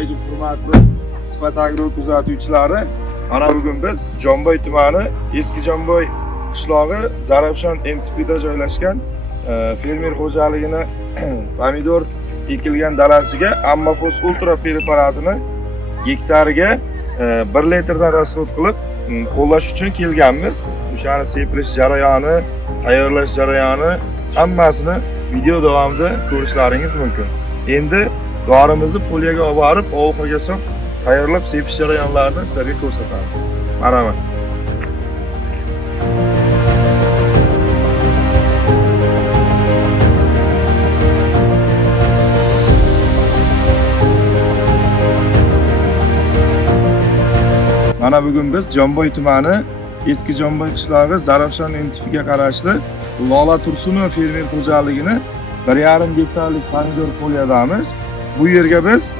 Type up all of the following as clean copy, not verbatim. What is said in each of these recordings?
alaykum hurmatli Sifat Agro kuzatuvchilari. Mana bugun biz Jomboy tumani Eski Jomboy qishlog'i Zarafshon MTPda joylashgan fermer xo'jaligini pomidor ekilgan dalasiga Ammafos Ultra preparatini gektariga 1 litrdan rasxod qilib qo'llash uchun kelganmiz. O'shani sepilish jarayoni, tayyorlash jarayoni hammasini video davomida ko'rishlaringiz mumkin. Endi dorimizni polyaga olib borib, ovuqaga solib tayyorlab sepish jarayonlarini sizlarga ko'rsatamiz. Marhamat. Mana bugun biz Jomboy tumani Eski Jomboy qishlog'i Zarafshon MTPga qarashli Lola Tursunova fermer xo'jaligini 1,5 gektarlik pomidor polyadamiz. Bu yerga biz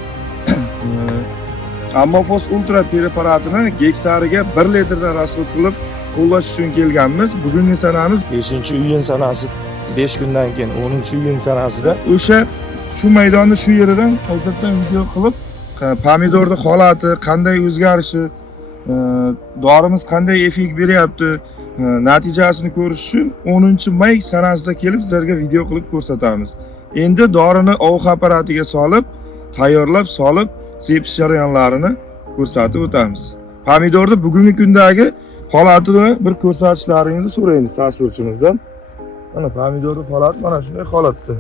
Ammafos Ultra preparatini gektariga 1 litrdan rasxod qilib qo'llash uchun kelganmiz. Bugungi sanamiz 5-iyun sanasi, 5 kundan keyin 10-iyun sanasida shu maydonni shu yeridan qaytadan video qilib pomidorning holati, qanday o'zgarishi, dorimiz qanday effekt beryapti, natijasini ko'rish uchun 10-may sanasida kelib sizlarga video qilib ko'rsatamiz. Endi dorini ovuq apparatiga solib, tayyorlab solib, sepish jarayonlarini ko'rsatib o'tamiz. Pomidorni bugungi kundagi holatini bir ko'rsatishlaringizni so'raymiz tasvirchimizdan. Mana pomidorning holati mana shunday holatda.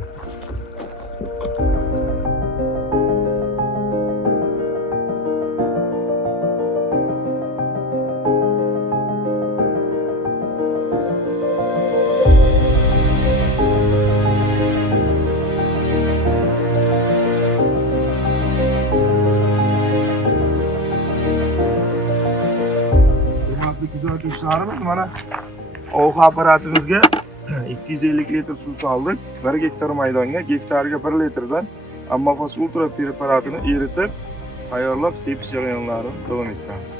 Kuzatuvchilarimiz mana ovuq apparatimizga 250 litr suv soldik. 1 gektar maydonga gektariga 1 litrdan Ammafos Ultra preparatini eritib, tayyorlab sepish jarayonlarini davom ettiramiz.